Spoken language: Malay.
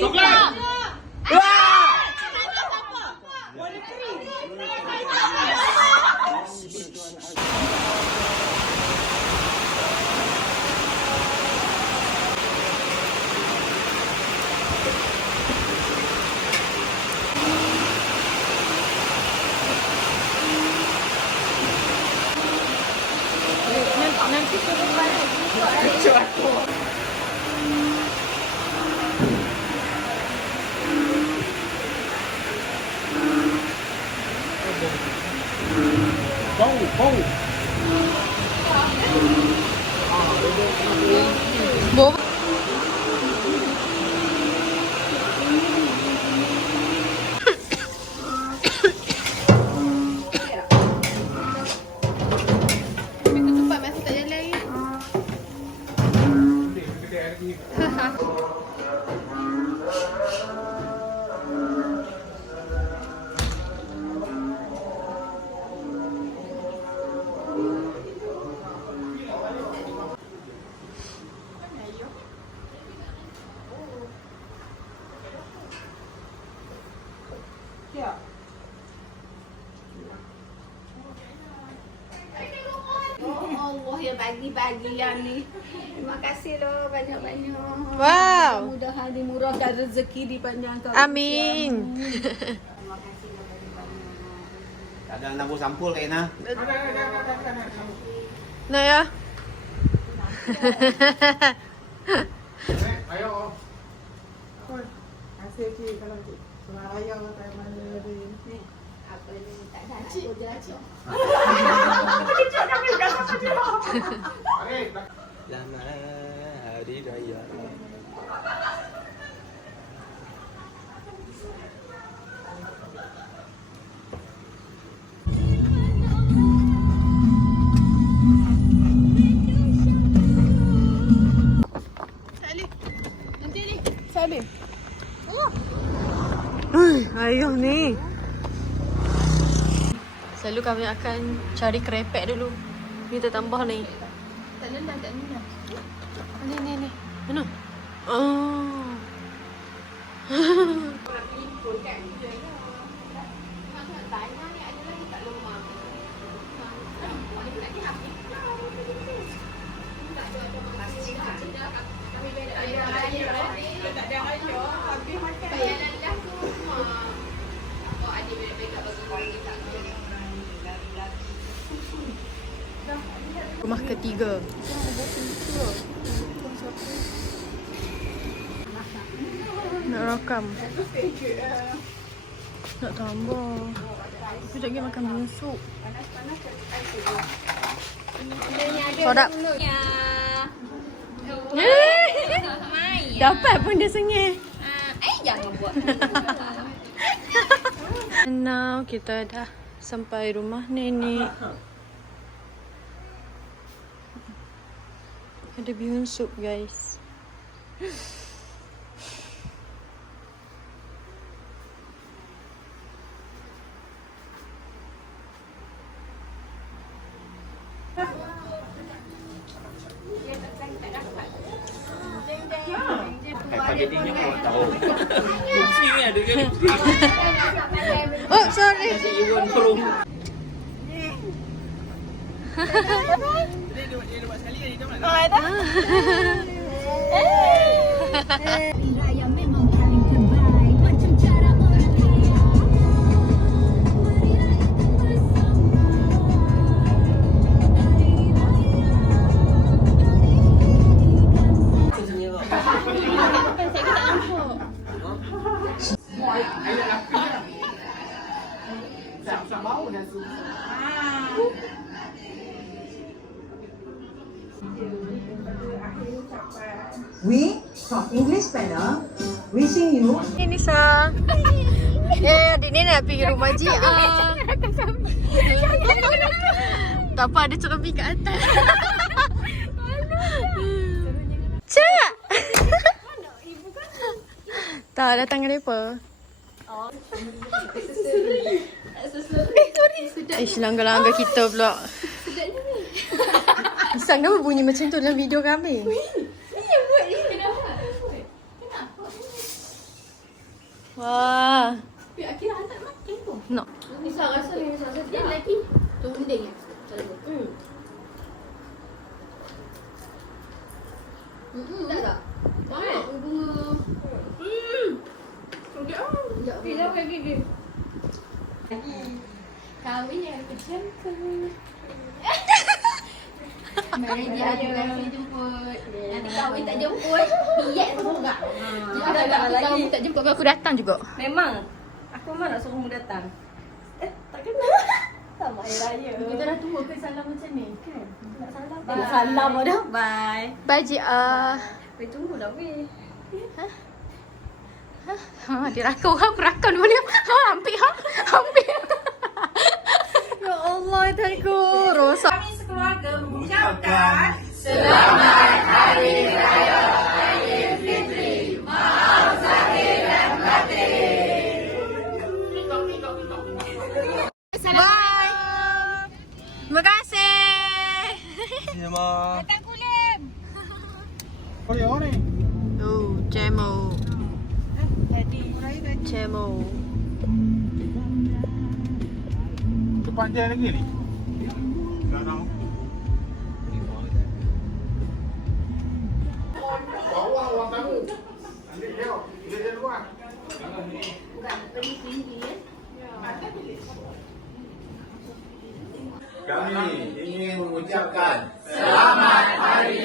走过来啊 video, bagi-bagi yang ni. Terima kasih loh banyak-banyak. Wow. Mudah-mudahan dimurahkan rezeki dipanjangkan. Amin. Terima kasih loh banyak-banyak. Ada nabur sampul kak Ina. Nak ya? Ayo. Asyik cik kalau raya ke mana ni. Ni, apa ni tak ada aku lah cik. Selamat Hari Raya. Ayuh ni. Selalu kami akan cari kerepek dulu. Ni tertambah ni. Tak lelah, tak lelah. Ni ni ni. Mana? Oh. Rumah ketiga. Nak rakam. Nak tambah. Tapi lagi makan busuk. Sodap. Ya. Dapat pun dia sengih. Eh, jangan buat. Now kita dah sampai rumah nenek. Ada bihun sup guys. Tahu. Ada. Oh sorry. Nasi Iwan Kurung. Raya memang paling We from English Panel wishing you Ini Nisa. Eh, adik ni nak pergi rumah Ji. Tak apa, ada cerobi kat atas. Cak! Tak, datang dengan mereka. Eh, sorry. Eh, langgar-langgar kita pula. Isang kenapa bunyi macam tu dalam video kami? Wah. Ya, akhirnya anak makan tu. No. Misal rasa ni, misal rasa dia lagi. Tu mending ya. Hmm. Hmm, tak tak? Banyak bunga. Hmm. Okey, oh. Kawin yang macam tu. Mari dia ada kasi jemput. Nanti kawin tak jemput, biat tu juga. Dia tak tak lagi. Tak jemput aku datang juga. Memang. Aku memang nak suruh mu datang. Eh, tak kena. Sama air raya. Kita dah tua ke salam macam ni? Kan? Nak salam. Nak salam dah. Bye. Baji ah. Weh, tunggu dah weh. Ha, dia rakau ha, aku rakau dulu dia. Ha, hampir ha. Hampir. ya Allah, thanku. Rosa. Kami sekeluarga mengucapkan Bye. Terima kasih. Korea ni. Oh, Jemo. Jemo. Tu panjang lagi ni. Sekarang. Bawa orang tamu. Ambil dia. Dia dia luar. Kami ingin mengucapkan Selamat Hari